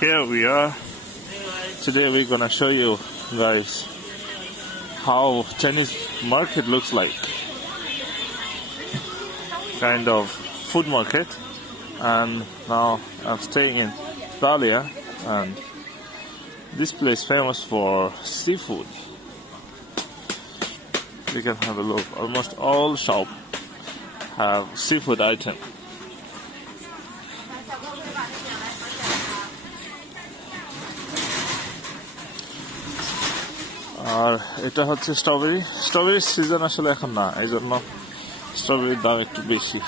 Here we are. Today we're gonna show you guys how Chinese market looks like. Kind of food market. And now I'm staying in Dahlia, and this place is famous for seafood. You can have a look. Almost all shops have seafood item. আর এটা হচ্ছে strawberry season আসলে এখন না, এই জন্য স্ট্রবেরির দাম একটু বেশি।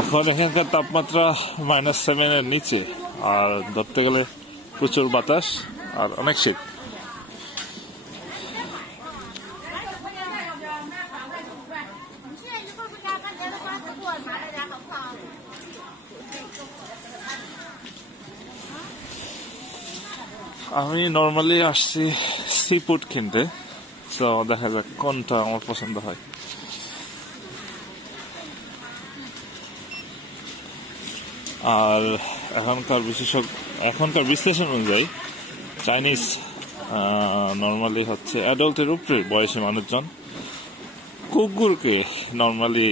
এখন এখানকার তাপমাত্রা -7 এর নিচে, আর ধরতে গেলে প্রচুর বাতাস আর অনেক শীত। আমি নর্মালি আসছি সি ফুড কিনতে, তো দেখা যাক কোনটা আমার পছন্দ হয়। আর এখনকার বিশ্লেষণ অনুযায়ী চাইনিজ নর্মালি হচ্ছে অ্যাডাল্টের উপরে বয়সী মানুষজন কুকুরকে নর্মালি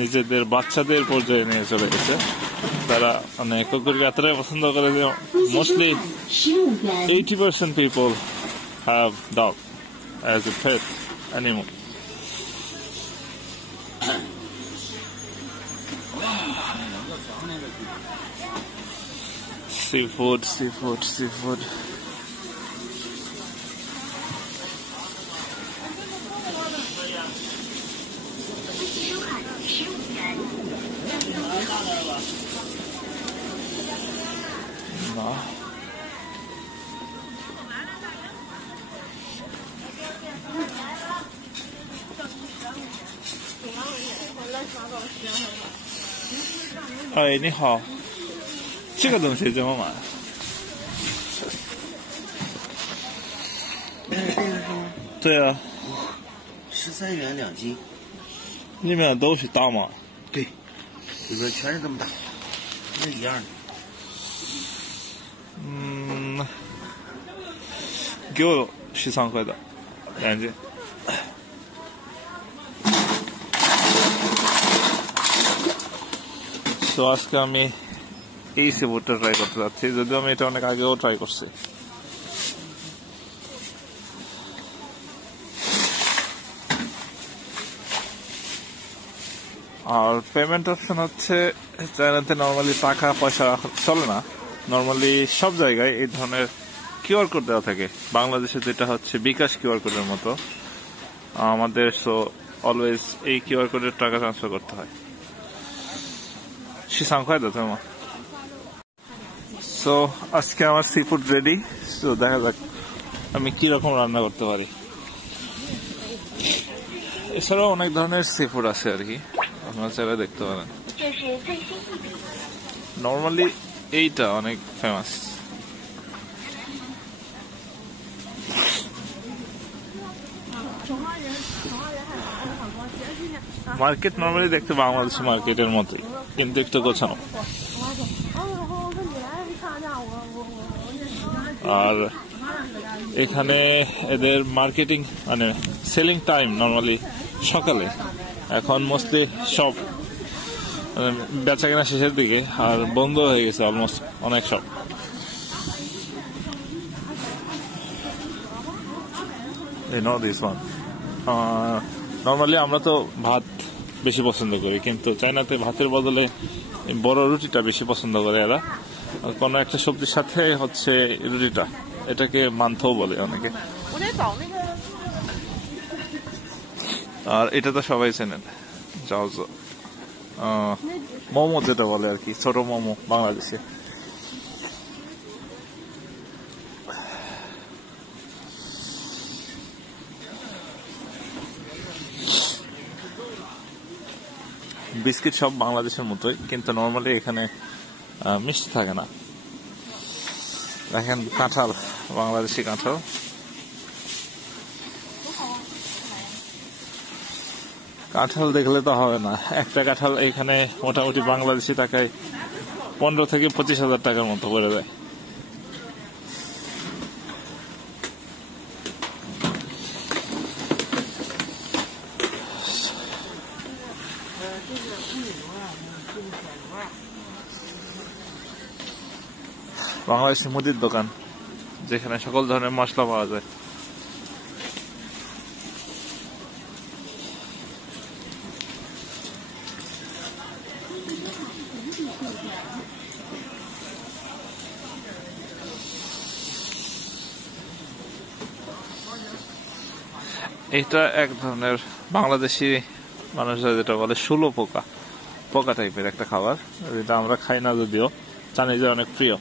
নিজেদের বাচ্চাদের পর্যায়ে নিয়ে চলে গেছে। তারা মানে কুকুরকে এতটাই পছন্দ করে যে mostly 80% people have dog as a pet animal. Seafood. No. 哎，你好，这个东西怎么买？这个是吗？对啊，13元2斤。里面都是大吗？对，里边全是这么大，那一样的。给我13块的2斤。তো আজকে আমি এই সিফুডটা ট্রাই করতে যাচ্ছি, যদিও আমি এটা অনেক আগেও ট্রাই করছি। আর পেমেন্ট অপশন হচ্ছে চায়নাতে নর্মালি টাকা পয়সা চলে না, নর্মালি সব জায়গায় এই ধরনের কিউআর কোড দেওয়া থাকে। বাংলাদেশে যেটা হচ্ছে বিকাশ কিউআর কোডের মতো, আমাদের সো অলওয়েজ এই কিউআর কোডের টাকা ট্রান্সফার করতে হয়। 13块的对吗？ সো আজকে আমার সিফুড রেডি। সো দেখা যাক আমি কি রকম রান্না করতে পারি। এছাড়াও অনেক ধরনের সিফুড আছে আর কি, আপনারা চাইলে দেখতে পারেন। নর্মালি এইটা অনেক ফেমাস। মার্কেট নর্মালি দেখতে বাংলাদেশি মার্কেটের মতোই, কিন্তু একটু গোছানো। আর এখানে এদের মার্কেটিং মানে সেলিং টাইম নর্মালি সকালে, এখন মোস্টলি সব বেচা কেনা শেষের দিকে, আর বন্ধ হয়ে গেছে অলমোস্ট অনেক সব। নর্মালি আমরা তো ভাত বেশি পছন্দ করি, কিন্তু চায়নাতে ভাতের বদলে বড় রুটিটা বেশি পছন্দ করে এরা। কোনো একটা সবজির সাথে হচ্ছে রুটিটা, এটাকে মান্থও বলে অনেকে। আর এটা তো সবাই চেনেন, মোমো যেটা বলে আর কি, ছোট মোমো বাংলাদেশে। বিস্কিট সব বাংলাদেশের মতোই, কিন্তু নর্মালি এখানে মিষ্টি থাকে না। দেখেন কাঁঠাল, বাংলাদেশি কাঁঠাল। কাঁঠাল দেখলে তো হবে না, একটা কাঁঠাল এখানে মোটামুটি বাংলাদেশি টাকায় 15 থেকে 25,000 টাকার মতো পড়ে যায়। বাংলাদেশি মুদির দোকান, যেখানে সকল ধরনের মশলা পাওয়া যায়। এটা এক ধরনের বাংলাদেশি মানুষরা যেটা বলে শুলো পোকা, পোকা টাইপের একটা খাবার, যেটা আমরা খাই না, যদিও জানি যে অনেক প্রিয়।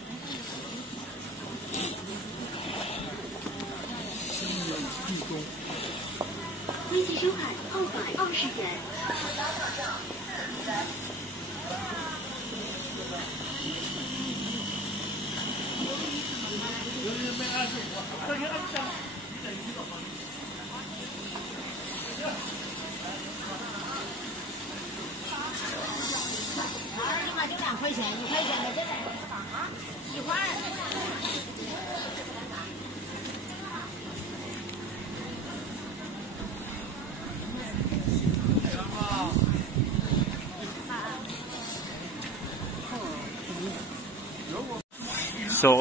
তো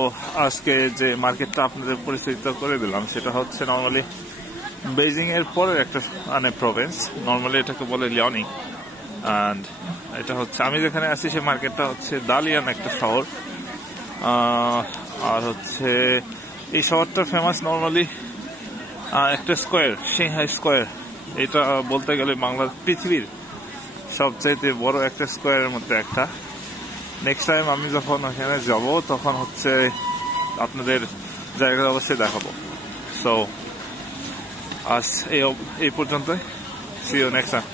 আজকে যে মার্কেটটা আপনাদের পরিচিত করে দিলাম, সেটা হচ্ছে নর্মালি বেজিং এর পরের একটা প্রভিন্স, নর্মালি এটাকে বলে লিওনিং। অ্যান্ড এটা হচ্ছে, আমি যেখানে আছি সেই মার্কেটটা হচ্ছে দালিয়ান একটা শহর। আর হচ্ছে এই শহরটা ফেমাস নর্মালি একটা স্কোয়ার, সিংহাই স্কোয়ার। এটা বলতে গেলে পৃথিবীর সবচাইতে বড় একটা স্কোয়ারের মধ্যে একটা। নেক্সট টাইম আমি যখন ওখানে যাব তখন হচ্ছে আপনাদের জায়গা অবশ্যই দেখাবো। সো আজ এই পর্যন্তই, সি ইউ নেক্সট টাইম।